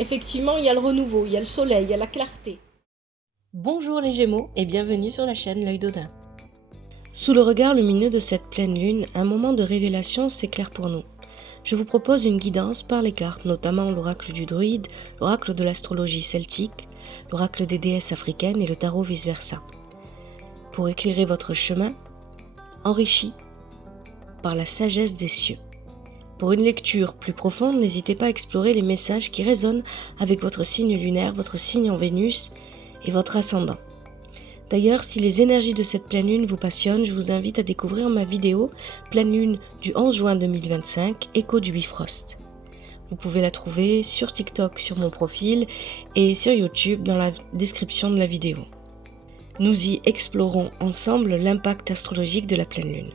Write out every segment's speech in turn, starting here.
effectivement, il y a le renouveau, il y a le soleil, il y a la clarté. Bonjour les Gémeaux et bienvenue sur la chaîne L'Œil d'Odin. Sous le regard lumineux de cette pleine lune, un moment de révélation s'éclaire pour nous. Je vous propose une guidance par les cartes, notamment l'oracle du druide, l'oracle de l'astrologie celtique, l'oracle des déesses africaines et le tarot vice-versa. Pour éclairer votre chemin, enrichi par la sagesse des cieux. Pour une lecture plus profonde, n'hésitez pas à explorer les messages qui résonnent avec votre signe lunaire, votre signe en Vénus et votre ascendant. D'ailleurs, si les énergies de cette pleine lune vous passionnent, je vous invite à découvrir ma vidéo pleine lune du 11 juin 2025, Écho du Bifrost. Vous pouvez la trouver sur TikTok sur mon profil et sur YouTube dans la description de la vidéo. Nous y explorons ensemble l'impact astrologique de la pleine lune.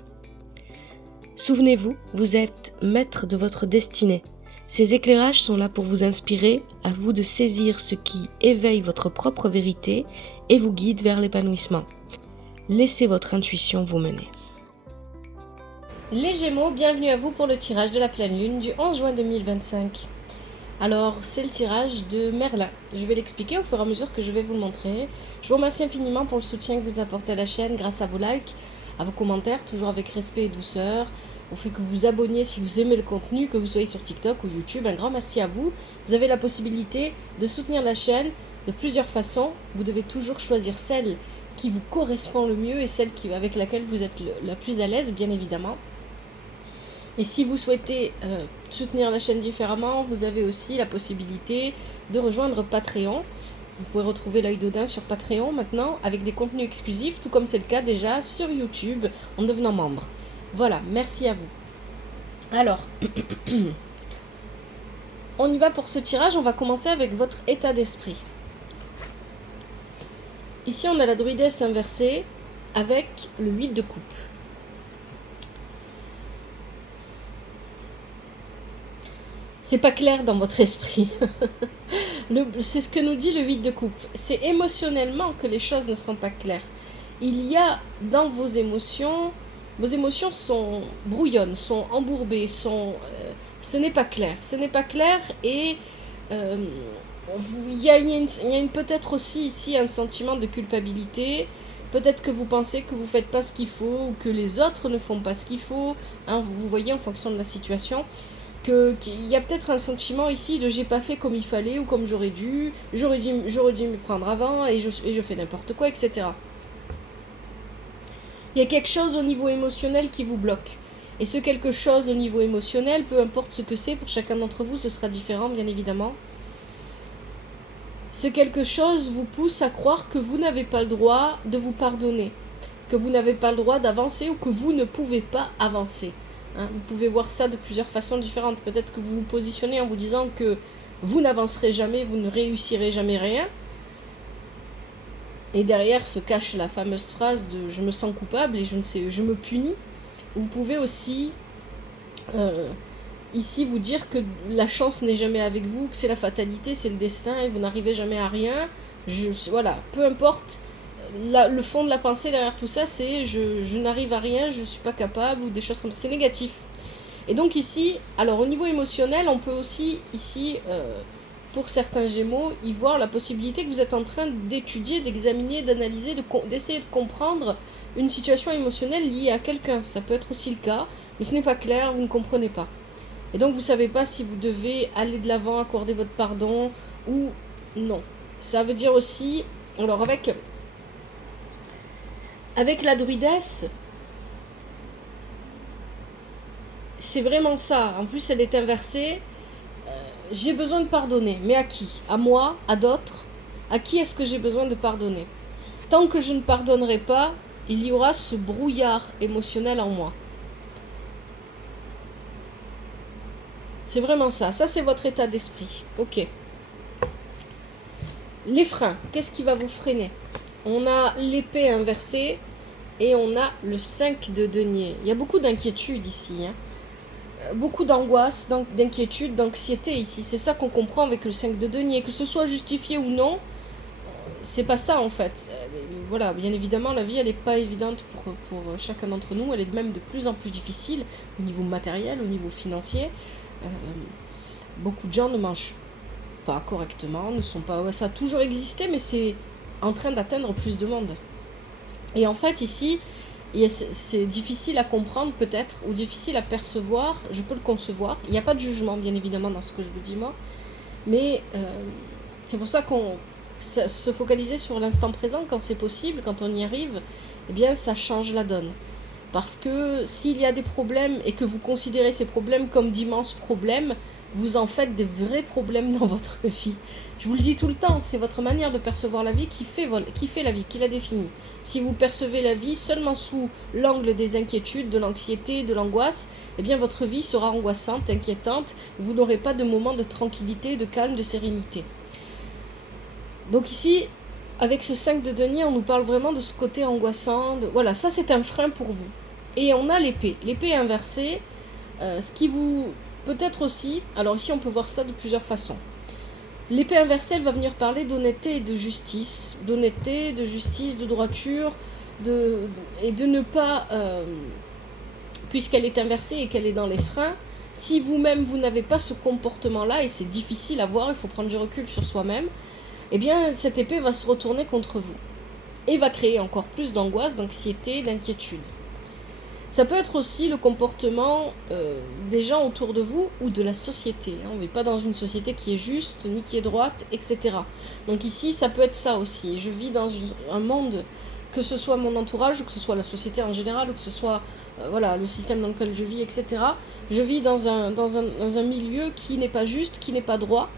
Souvenez-vous, vous êtes maître de votre destinée. Ces éclairages sont là pour vous inspirer, à vous de saisir ce qui éveille votre propre vérité et vous guide vers l'épanouissement. Laissez votre intuition vous mener. Les Gémeaux, bienvenue à vous pour le tirage de la pleine lune du 11 juin 2025. Alors, c'est le tirage de Merlin. Je vais l'expliquer au fur et à mesure que je vais vous le montrer. Je vous remercie infiniment pour le soutien que vous apportez à la chaîne grâce à vos likes, à vos commentaires, toujours avec respect et douceur, au fait que vous vous abonniez si vous aimez le contenu, que vous soyez sur TikTok ou YouTube. Un grand merci à vous. Vous avez la possibilité de soutenir la chaîne de plusieurs façons. Vous devez toujours choisir celle qui vous correspond le mieux et celle avec laquelle vous êtes la plus à l'aise, bien évidemment. Et si vous souhaitez soutenir la chaîne différemment, vous avez aussi la possibilité de rejoindre Patreon. Vous pouvez retrouver l'Œil d'Odin sur Patreon maintenant avec des contenus exclusifs, tout comme c'est le cas déjà sur YouTube en devenant membre. Voilà, merci à vous. Alors, on y va pour ce tirage. On va commencer avec votre état d'esprit. Ici, on a la druidesse inversée avec le 8 de coupe. C'est pas clair dans votre esprit. C'est ce que nous dit le 8 de coupe. C'est émotionnellement que les choses ne sont pas claires. Il y a dans vos émotions sont brouillonnes, sont embourbées, ce n'est pas clair. Ce n'est pas clair et il y a peut-être aussi ici un sentiment de culpabilité. Peut-être que vous pensez que vous ne faites pas ce qu'il faut ou que les autres ne font pas ce qu'il faut. Hein, vous voyez en fonction de la situation. Qu'il y a peut-être un sentiment ici de j'ai pas fait comme il fallait ou comme j'aurais dû m'y prendre avant et je fais n'importe quoi, etc. Il y a quelque chose au niveau émotionnel qui vous bloque. Et ce quelque chose au niveau émotionnel, peu importe ce que c'est, pour chacun d'entre vous, ce sera différent, bien évidemment. Ce quelque chose vous pousse à croire que vous n'avez pas le droit de vous pardonner, que vous n'avez pas le droit d'avancer ou que vous ne pouvez pas avancer. Hein, vous pouvez voir ça de plusieurs façons différentes. Peut-être que vous vous positionnez en vous disant que vous n'avancerez jamais, vous ne réussirez jamais rien. Et derrière se cache la fameuse phrase de « je me sens coupable et je me punis ». Vous pouvez aussi ici vous dire que la chance n'est jamais avec vous, que c'est la fatalité, c'est le destin et vous n'arrivez jamais à rien. Voilà, peu importe. Le fond de la pensée derrière tout ça, c'est je n'arrive à rien, je ne suis pas capable ou des choses comme ça. C'est négatif. Et donc ici, alors au niveau émotionnel, on peut aussi ici... pour certains Gémeaux, y voir la possibilité que vous êtes en train d'étudier, d'examiner, d'analyser, d'essayer de comprendre une situation émotionnelle liée à quelqu'un. Ça peut être aussi le cas, mais ce n'est pas clair, vous ne comprenez pas. Et donc vous ne savez pas si vous devez aller de l'avant, accorder votre pardon ou non. Ça veut dire aussi, alors avec la druidesse, c'est vraiment ça. En plus, elle est inversée. J'ai besoin de pardonner, mais à qui? À moi? À d'autres? À qui est-ce que j'ai besoin de pardonner? Tant que je ne pardonnerai pas, il y aura ce brouillard émotionnel en moi. C'est vraiment ça. Ça, c'est votre état d'esprit. Ok. Les freins. Qu'est-ce qui va vous freiner? On a l'épée inversée et on a le 5 de denier. Il y a beaucoup d'inquiétude ici, hein. Beaucoup d'angoisse, d'inquiétude, d'anxiété ici. C'est ça qu'on comprend avec le 5 de denier. Que ce soit justifié ou non, c'est pas ça en fait. Voilà, bien évidemment, la vie elle n'est pas évidente pour chacun d'entre nous. Elle est même de plus en plus difficile au niveau matériel, au niveau financier. Beaucoup de gens ne mangent pas correctement, ne sont pas... Ça a toujours existé, mais c'est en train d'atteindre plus de monde. Et en fait, ici, c'est difficile à comprendre peut-être, ou difficile à percevoir, je peux le concevoir. Il n'y a pas de jugement, bien évidemment, dans ce que je vous dis, moi. Mais c'est pour ça qu'on se focaliser sur l'instant présent, quand c'est possible, quand on y arrive, eh bien, ça change la donne. Parce que s'il y a des problèmes et que vous considérez ces problèmes comme d'immenses problèmes, vous en faites des vrais problèmes dans votre vie. Je vous le dis tout le temps, c'est votre manière de percevoir la vie qui fait la vie, qui la définit. Si vous percevez la vie seulement sous l'angle des inquiétudes, de l'anxiété, de l'angoisse, eh bien votre vie sera angoissante, inquiétante, vous n'aurez pas de moment de tranquillité, de calme, de sérénité. Donc ici, avec ce 5 de denier, on nous parle vraiment de ce côté angoissant. Voilà, ça c'est un frein pour vous. Et on a l'épée. L'épée inversée, ce qui vous... Peut-être aussi, alors ici on peut voir ça de plusieurs façons. L'épée inversée, elle va venir parler d'honnêteté et de justice. D'honnêteté, de justice, de droiture, et de ne pas... puisqu'elle est inversée et qu'elle est dans les freins, si vous-même vous n'avez pas ce comportement-là, et c'est difficile à voir, il faut prendre du recul sur soi-même, eh bien cette épée va se retourner contre vous. Et va créer encore plus d'angoisse, d'anxiété, d'inquiétude. Ça peut être aussi le comportement des gens autour de vous ou de la société. On ne vit pas dans une société qui est juste, ni qui est droite, etc. Donc ici, ça peut être ça aussi. Je vis dans un monde, que ce soit mon entourage, ou que ce soit la société en général, ou que ce soit voilà, le système dans lequel je vis, etc. Je vis dans un milieu qui n'est pas juste, qui n'est pas droit.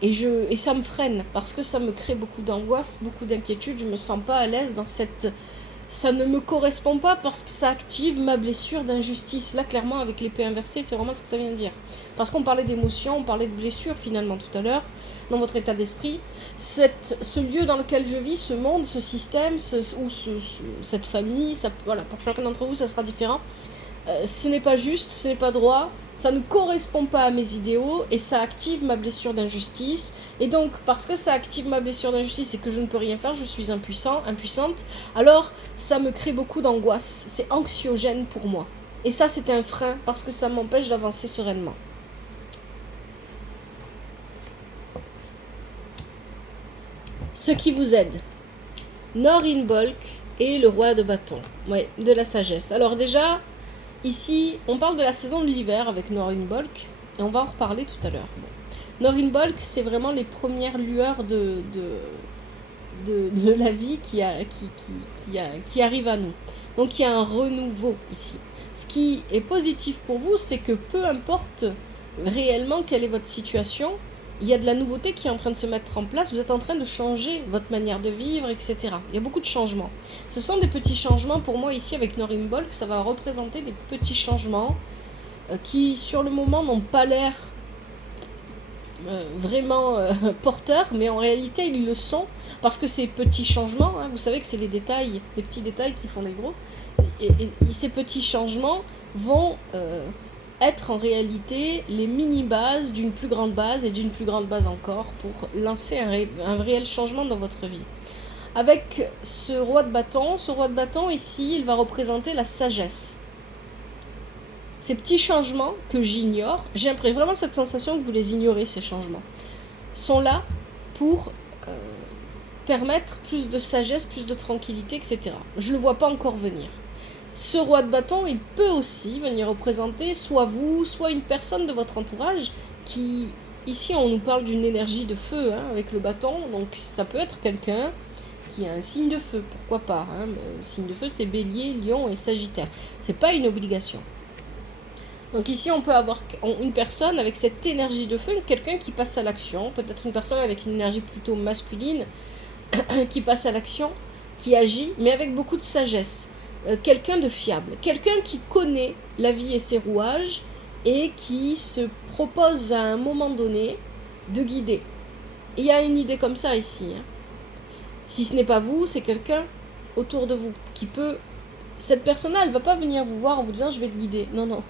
Et ça me freine, parce que ça me crée beaucoup d'angoisse, beaucoup d'inquiétude. Je ne me sens pas à l'aise dans cette... Ça ne me correspond pas parce que ça active ma blessure d'injustice. Là, clairement, avec l'épée inversée, c'est vraiment ce que ça vient de dire. Parce qu'on parlait d'émotion, on parlait de blessure, finalement, tout à l'heure, dans votre état d'esprit. Ce lieu dans lequel je vis, ce monde, ce système, cette famille, ça, voilà, pour chacun d'entre vous, ça sera différent. Ce n'est pas juste, ce n'est pas droit, ça ne correspond pas à mes idéaux et ça active ma blessure d'injustice. Et donc, parce que ça active ma blessure d'injustice et que je ne peux rien faire, je suis impuissante, alors ça me crée beaucoup d'angoisse. C'est anxiogène pour moi. Et ça, c'est un frein parce que ça m'empêche d'avancer sereinement. Ce qui vous aide. Norinbolk et le roi de bâton. Ouais, de la sagesse. Alors déjà... Ici, on parle de la saison de l'hiver avec Norinbolk, et on va en reparler tout à l'heure. Bon. Norinbolk, c'est vraiment les premières lueurs de la vie qui arrive à nous. Donc il y a un renouveau ici. Ce qui est positif pour vous, c'est que peu importe réellement quelle est votre situation, il y a de la nouveauté qui est en train de se mettre en place, vous êtes en train de changer votre manière de vivre, etc. Il y a beaucoup de changements. Ce sont des petits changements, pour moi ici avec Norinbolk, ça va représenter des petits changements qui sur le moment n'ont pas l'air vraiment porteurs, mais en réalité ils le sont, parce que ces petits changements, hein, vous savez que c'est les détails, les petits détails qui font les gros, et ces petits changements vont... être en réalité les mini-bases d'une plus grande base et d'une plus grande base encore pour lancer un réel changement dans votre vie. Avec ce roi de bâton ici, il va représenter la sagesse. Ces petits changements que j'ignore, j'ai vraiment cette sensation que vous les ignorez, ces changements, sont là pour permettre plus de sagesse, plus de tranquillité, etc. Je ne le vois pas encore venir. Ce roi de bâton, il peut aussi venir représenter soit vous, soit une personne de votre entourage qui, ici on nous parle d'une énergie de feu hein, avec le bâton, donc ça peut être quelqu'un qui a un signe de feu, pourquoi pas. Hein, le signe de feu c'est Bélier, Lion et Sagittaire, c'est pas une obligation. Donc ici on peut avoir une personne avec cette énergie de feu, quelqu'un qui passe à l'action, peut-être une personne avec une énergie plutôt masculine qui passe à l'action, qui agit, mais avec beaucoup de sagesse. Quelqu'un de fiable, quelqu'un qui connaît la vie et ses rouages et qui se propose à un moment donné de guider. Il y a une idée comme ça ici. Hein. Si ce n'est pas vous, c'est quelqu'un autour de vous qui peut... Cette personne-là, elle ne va pas venir vous voir en vous disant « je vais te guider ». Non, non,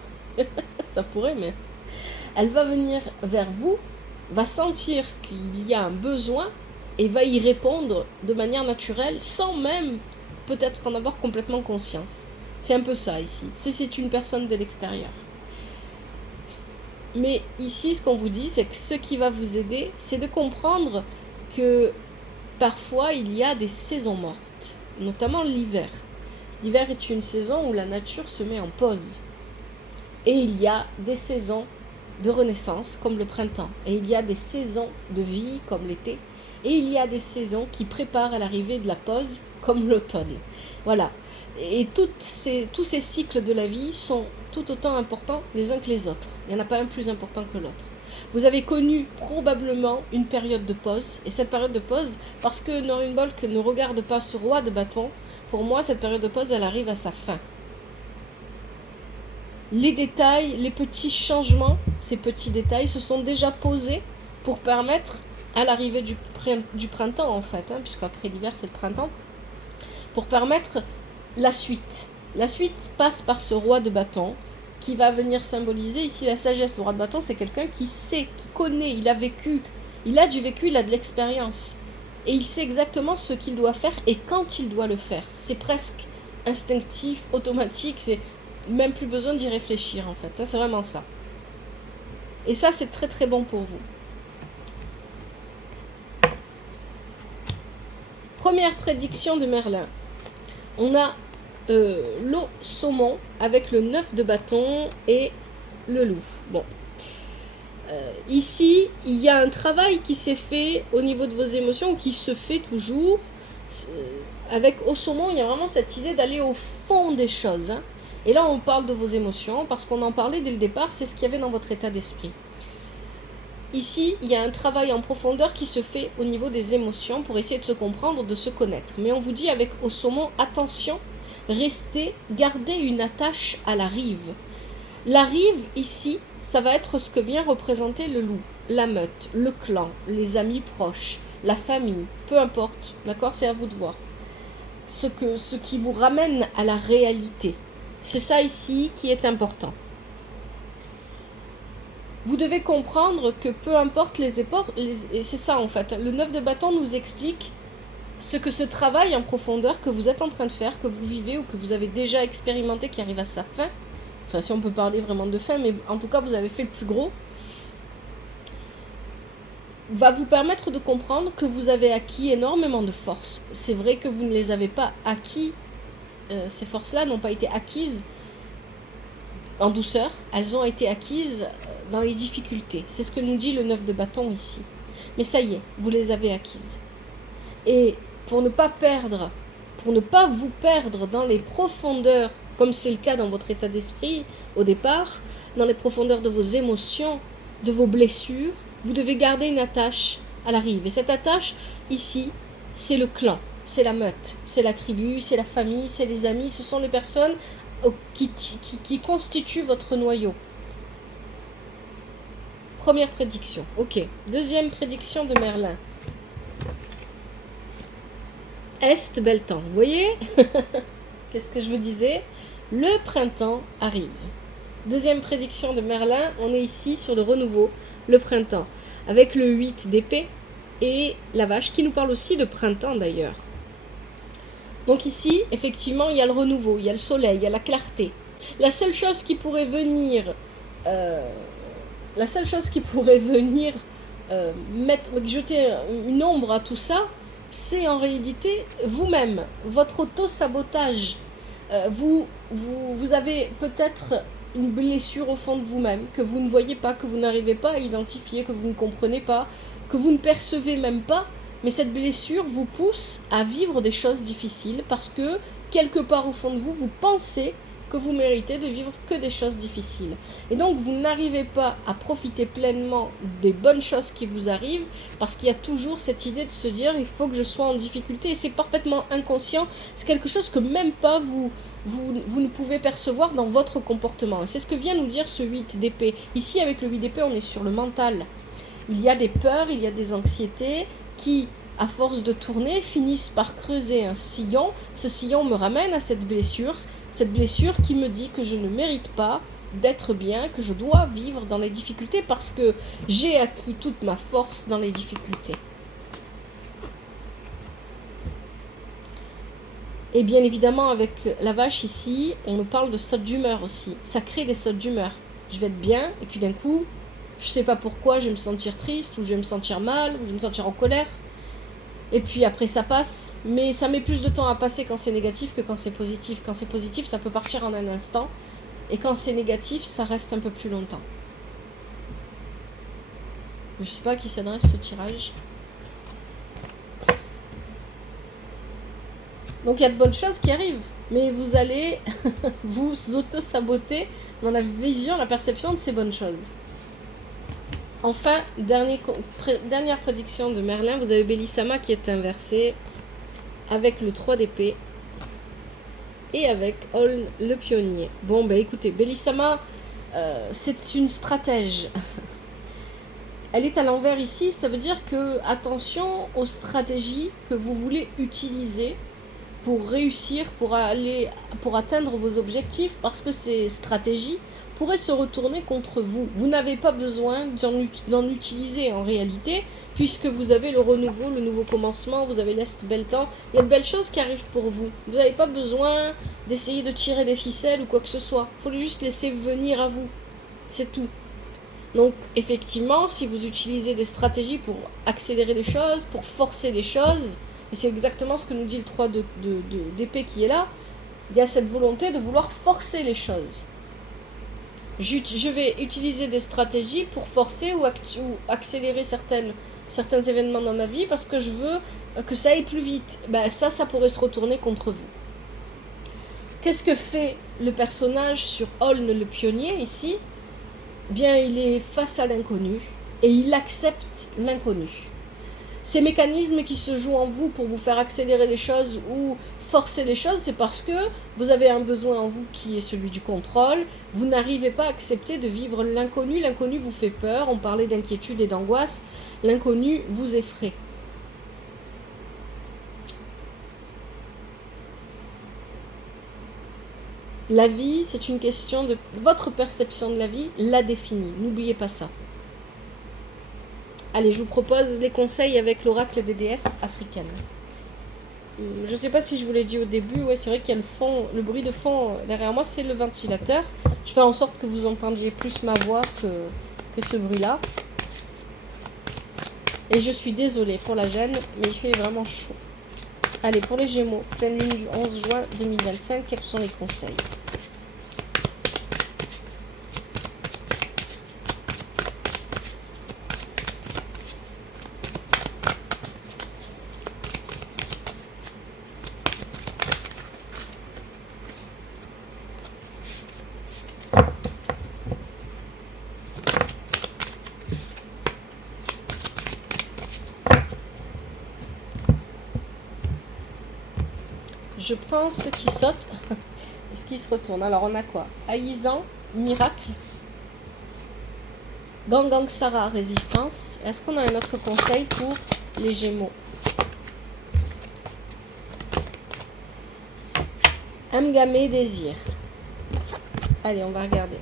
ça pourrait, mais... Elle va venir vers vous, va sentir qu'il y a un besoin et va y répondre de manière naturelle sans même... peut-être en avoir complètement conscience. C'est un peu ça ici. C'est une personne de l'extérieur. Mais ici, ce qu'on vous dit, c'est que ce qui va vous aider, c'est de comprendre que parfois, il y a des saisons mortes, notamment l'hiver. L'hiver est une saison où la nature se met en pause. Et il y a des saisons de renaissance, comme le printemps. Et il y a des saisons de vie, comme l'été. Et il y a des saisons qui préparent à l'arrivée de la pause, comme l'automne. Voilà. Et tous ces cycles de la vie sont tout autant importants les uns que les autres. Il n'y en a pas un plus important que l'autre. Vous avez connu probablement une période de pause. Et cette période de pause, parce que Norimbolk ne regarde pas ce roi de bâton, pour moi, cette période de pause, elle arrive à sa fin. Les détails, les petits changements, ces petits détails se sont déjà posés pour permettre à l'arrivée du printemps en fait, puisqu'après l'hiver c'est le printemps, pour permettre la suite. La suite passe par ce roi de bâton qui va venir symboliser ici la sagesse. Le roi de bâton, c'est quelqu'un qui sait, qui connaît, il a vécu, il a du vécu, il a de l'expérience. Et il sait exactement ce qu'il doit faire et quand il doit le faire. C'est presque instinctif, automatique, c'est même plus besoin d'y réfléchir en fait. Ça, c'est vraiment ça. Et ça, c'est très très bon pour vous. Première prédiction de Merlin. On a l'eau saumon avec le 9 de bâton et le loup. Bon. Ici, il y a un travail qui s'est fait au niveau de vos émotions, qui se fait toujours. Avec au saumon, il y a vraiment cette idée d'aller au fond des choses. Et là, on parle de vos émotions, parce qu'on en parlait dès le départ, c'est ce qu'il y avait dans votre état d'esprit. Ici, il y a un travail en profondeur qui se fait au niveau des émotions pour essayer de se comprendre, de se connaître. Mais on vous dit avec au saumon, attention, gardez une attache à la rive. La rive, ici, ça va être ce que vient représenter le loup, la meute, le clan, les amis proches, la famille, peu importe, d'accord, c'est à vous de voir. Ce qui vous ramène à la réalité. C'est ça ici qui est important. Vous devez comprendre que peu importe les efforts, et c'est ça en fait, le 9 de bâton nous explique ce que ce travail en profondeur que vous êtes en train de faire, que vous vivez ou que vous avez déjà expérimenté qui arrive à sa fin, enfin si on peut parler vraiment de fin, mais en tout cas vous avez fait le plus gros, va vous permettre de comprendre que vous avez acquis énormément de forces. C'est vrai que vous ne les avez pas acquis, ces forces-là n'ont pas été acquises en douceur, elles ont été acquises dans les difficultés. C'est ce que nous dit le 9 de bâton ici. Mais ça y est, vous les avez acquises. Et pour ne pas vous perdre dans les profondeurs, comme c'est le cas dans votre état d'esprit au départ, dans les profondeurs de vos émotions, de vos blessures, vous devez garder une attache à la rive. Et cette attache, ici, c'est le clan, c'est la meute, c'est la tribu, c'est la famille, c'est les amis, ce sont les personnes qui constituent votre noyau. Première prédiction, ok. Deuxième prédiction de Merlin. Est, bel temps. Vous voyez qu'est-ce que je vous disais? Le printemps arrive. Deuxième prédiction de Merlin, on est ici sur le renouveau, le printemps, avec le 8 d'épée et la vache, qui nous parle aussi de printemps d'ailleurs. Donc ici, effectivement, il y a le renouveau, il y a le soleil, il y a la clarté. La seule chose qui pourrait venir, jeter une ombre à tout ça, c'est en réalité vous-même, votre auto-sabotage. Vous avez peut-être une blessure au fond de vous-même, que vous ne voyez pas, que vous n'arrivez pas à identifier, que vous ne comprenez pas, que vous ne percevez même pas. Mais cette blessure vous pousse à vivre des choses difficiles parce que, quelque part au fond de vous, vous pensez que vous méritez de vivre que des choses difficiles. Et donc, vous n'arrivez pas à profiter pleinement des bonnes choses qui vous arrivent parce qu'il y a toujours cette idée de se dire « il faut que je sois en difficulté ». Et c'est parfaitement inconscient, c'est quelque chose que même pas vous ne pouvez percevoir dans votre comportement. Et c'est ce que vient nous dire ce 8 d'épée. Ici, avec le 8 d'épée, on est sur le mental. Il y a des peurs, il y a des anxiétés qui, à force de tourner, finissent par creuser un sillon. Ce sillon me ramène à cette blessure qui me dit que je ne mérite pas d'être bien, que je dois vivre dans les difficultés parce que j'ai acquis toute ma force dans les difficultés. Et bien évidemment, avec la vache ici, on nous parle de sautes d'humeur aussi. Ça crée des sautes d'humeur. Je vais être bien, et puis d'un coup, je sais pas pourquoi, je vais me sentir triste, ou je vais me sentir mal, ou je vais me sentir en colère. Et puis après ça passe, mais ça met plus de temps à passer quand c'est négatif que quand c'est positif. Quand c'est positif, ça peut partir en un instant, et quand c'est négatif, ça reste un peu plus longtemps. Je sais pas à qui s'adresse ce tirage. Donc il y a de bonnes choses qui arrivent, mais vous allez vous auto-saboter dans la vision, la perception de ces bonnes choses. Enfin, dernière prédiction de Merlin, vous avez Bellissama qui est inversé avec le 3 d'épée et avec Holn le pionnier. Bon, ben écoutez, Bellissama, c'est une stratège. Elle est à l'envers ici, ça veut dire que attention aux stratégies que vous voulez utiliser pour réussir, pour atteindre vos objectifs, parce que ces stratégies pourraient se retourner contre vous. Vous n'avez pas besoin d'en utiliser en réalité, puisque vous avez le renouveau, le nouveau commencement, vous avez l'Est bel temps, il y a de belles choses qui arrivent pour vous. Vous n'avez pas besoin d'essayer de tirer des ficelles ou quoi que ce soit. Il faut juste laisser venir à vous. C'est tout. Donc, effectivement, si vous utilisez des stratégies pour accélérer les choses, pour forcer les choses, et c'est exactement ce que nous dit le 3 d'épée qui est là, il y a cette volonté de vouloir forcer les choses. Je vais utiliser des stratégies pour forcer ou accélérer certains événements dans ma vie parce que je veux que ça aille plus vite. Ben ça pourrait se retourner contre vous. Qu'est-ce que fait le personnage sur Holn le pionnier ici ? Bien, il est face à l'inconnu et il accepte l'inconnu. Ces mécanismes qui se jouent en vous pour vous faire accélérer les choses ou forcer les choses, c'est parce que vous avez un besoin en vous qui est celui du contrôle. Vous n'arrivez pas à accepter de vivre l'inconnu. L'inconnu vous fait peur. On parlait d'inquiétude et d'angoisse. L'inconnu vous effraie. La vie, c'est une question de... Votre perception de la vie la définit. N'oubliez pas ça. Allez, je vous propose les conseils avec l'oracle des déesses africaines. Je ne sais pas si je vous l'ai dit au début, ouais, c'est vrai qu'il y a le bruit de fond derrière moi, c'est le ventilateur. Je fais en sorte que vous entendiez plus ma voix que ce bruit-là. Et je suis désolée pour la gêne, mais il fait vraiment chaud. Allez, pour les Gémeaux, pleine lune du 11 juin 2025, quels sont les conseils ? Je prends ce qui saute et ce qui se retourne. Alors, on a quoi ? Haïzan, miracle. Gangang Sara, résistance. Est-ce qu'on a un autre conseil pour les Gémeaux ? Mgamé, désir. Allez, on va regarder.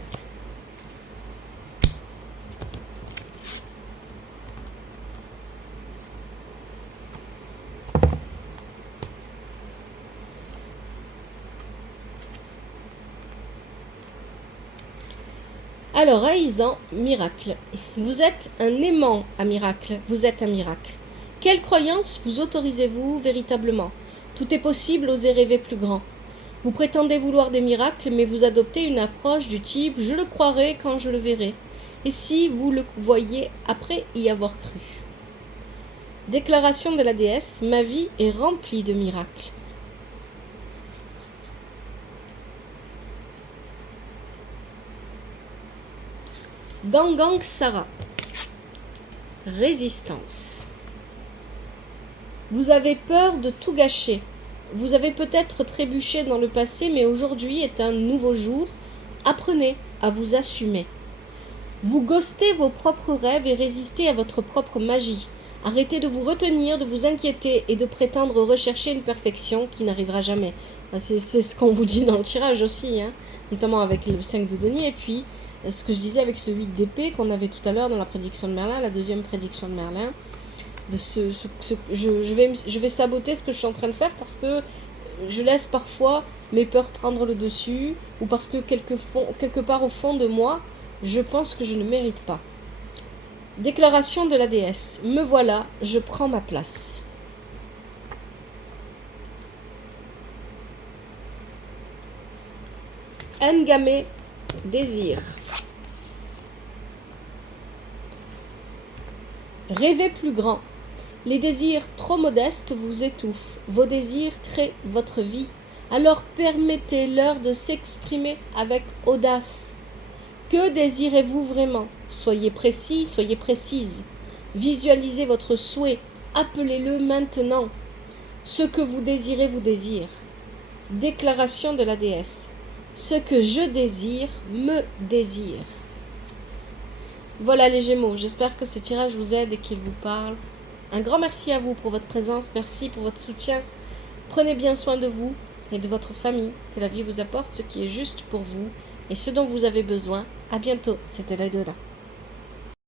Alors, Haïzan, miracle. Vous êtes un aimant à miracle. Vous êtes un miracle. Quelle croyance vous autorisez-vous véritablement ? Tout est possible, osez rêver plus grand. Vous prétendez vouloir des miracles, mais vous adoptez une approche du type « je le croirai quand je le verrai ». Et si vous le voyez après y avoir cru ? Déclaration de la déesse, ma vie est remplie de miracles. Gangang Sara, résistance. Vous avez peur de tout gâcher. Vous avez peut-être trébuché dans le passé, mais aujourd'hui est un nouveau jour. Apprenez à vous assumer. Vous ghostez vos propres rêves et résistez à votre propre magie. Arrêtez de vous retenir, de vous inquiéter et de prétendre rechercher une perfection qui n'arrivera jamais. C'est ce qu'on vous dit dans le tirage aussi, hein, notamment avec le 5 de denier et puis ce que je disais avec ce 8 d'épée qu'on avait tout à l'heure dans la prédiction de Merlin, la deuxième prédiction de Merlin. Je vais saboter ce que je suis en train de faire parce que je laisse parfois mes peurs prendre le dessus ou parce que quelque part au fond de moi, je pense que je ne mérite pas. Déclaration de la déesse. Me voilà, je prends ma place. Ngame, désir. Rêvez plus grand. Les désirs trop modestes vous étouffent. Vos désirs créent votre vie. Alors permettez-leur de s'exprimer avec audace. Que désirez-vous vraiment? Soyez précis, soyez précise. Visualisez votre souhait. Appelez-le maintenant. Ce que vous désirez vous désire. Déclaration de la déesse. Ce que je désire me désire. Voilà les Gémeaux, j'espère que ce tirage vous aide et qu'il vous parle. Un grand merci à vous pour votre présence, merci pour votre soutien. Prenez bien soin de vous et de votre famille, que la vie vous apporte ce qui est juste pour vous et ce dont vous avez besoin. À bientôt, c'était l'Œil de Dain.